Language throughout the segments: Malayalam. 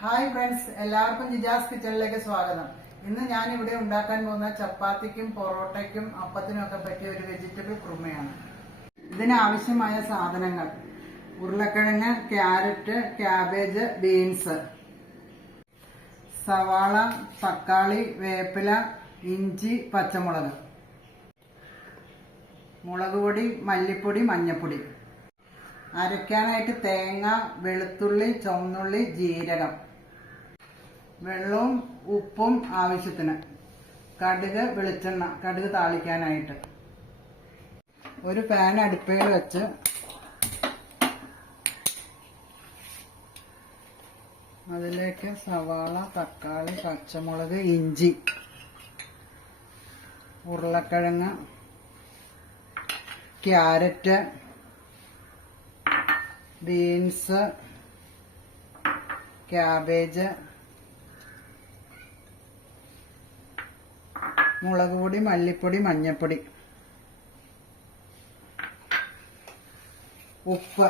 ഹായ് ഫ്രണ്ട്സ്, എല്ലാവർക്കും ജിജാസ് കിച്ചണിലേക്ക് സ്വാഗതം. ഇന്ന് ഞാൻ ഇവിടെ ഉണ്ടാക്കാൻ പോകുന്ന ചപ്പാത്തിക്കും പൊറോട്ടയ്ക്കും അപ്പത്തിനും ഒക്കെ പറ്റിയ ഒരു വെജിറ്റബിൾ കുറുമയാണ്. ഇതിനാവശ്യമായ സാധനങ്ങൾ: ഉരുളക്കിഴങ്ങ്, ക്യാരറ്റ്, ക്യാബേജ്, ബീൻസ്, സവാള, തക്കാളി, വേപ്പില, ഇഞ്ചി, പച്ചമുളക്, മുളക് പൊടി, മല്ലിപ്പൊടി, മഞ്ഞൾപ്പൊടി, അരയ്ക്കാനായിട്ട് തേങ്ങ, വെളുത്തുള്ളി, ചുവന്നുള്ളി, ജീരകം, വെള്ളവും ഉപ്പും ആവശ്യത്തിന്, കടുക്, വെളിച്ചെണ്ണ, കടുക് താളിക്കാനായിട്ട്. ഒരു പാൻ അടുപ്പയിൽ വെച്ച് അതിലേക്ക് സവാള, തക്കാളി, പച്ചമുളക്, ഇഞ്ചി, ഉരുളക്കിഴങ്ങ്, ക്യാരറ്റ്, ബീൻസ്, ക്യാബേജ്, മുളക് പൊടി, മല്ലിപ്പൊടി, മഞ്ഞൾപ്പൊടി, ഉപ്പ്,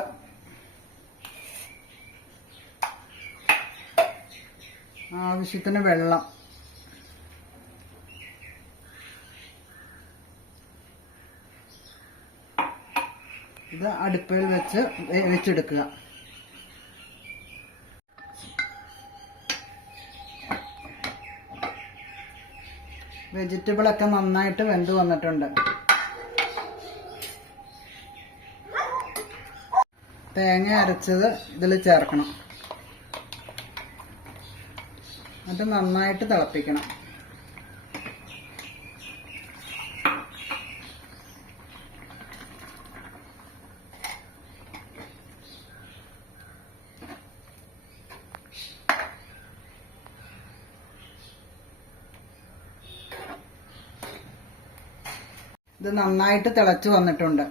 ആവശ്യത്തിന് വെള്ളം. ഇത് അടുപ്പിൽ വെച്ച് വേവിച്ചെടുക്കുക. വെജിറ്റബിളൊക്കെ നന്നായിട്ട് വെന്ത് വന്നിട്ടുണ്ട്. തേങ്ങ അരച്ചത് ഇതിൽ ചേർക്കണം. അത് നന്നായിട്ട് തിളപ്പിക്കണം. ഇത് നന്നായിട്ട് തിളച്ചു വന്നിട്ടുണ്ട്.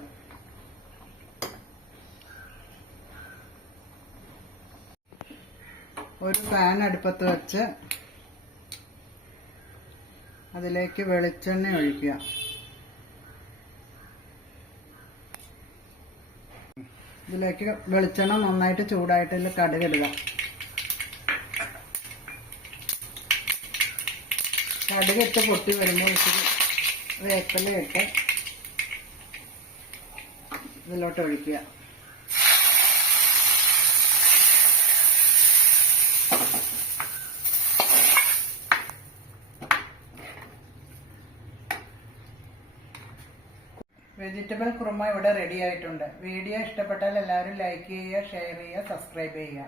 ഒരു പാൻ അടുപ്പത്ത് വെച്ച് അതിലേക്ക് വെളിച്ചെണ്ണ ഒഴിക്കുക. ഇതിലേക്ക് വെളിച്ചെണ്ണ നന്നായിട്ട് ചൂടായിട്ട് കടുകിടുക. കടുകിട്ട് പൊട്ടി വരുമ്പോൾ ഇച്ചിരി വേപ്പില ഇട്ട് ഇതിലോട്ട് ഒഴിക്കുക. വെജിറ്റബിൾ കുറുമ ഇവിടെ റെഡി ആയിട്ടുണ്ട്. വീഡിയോ ഇഷ്ടപ്പെട്ടാൽ എല്ലാവരും ലൈക്ക് ചെയ്യുക, ഷെയർ ചെയ്യുക, സബ്സ്ക്രൈബ് ചെയ്യുക.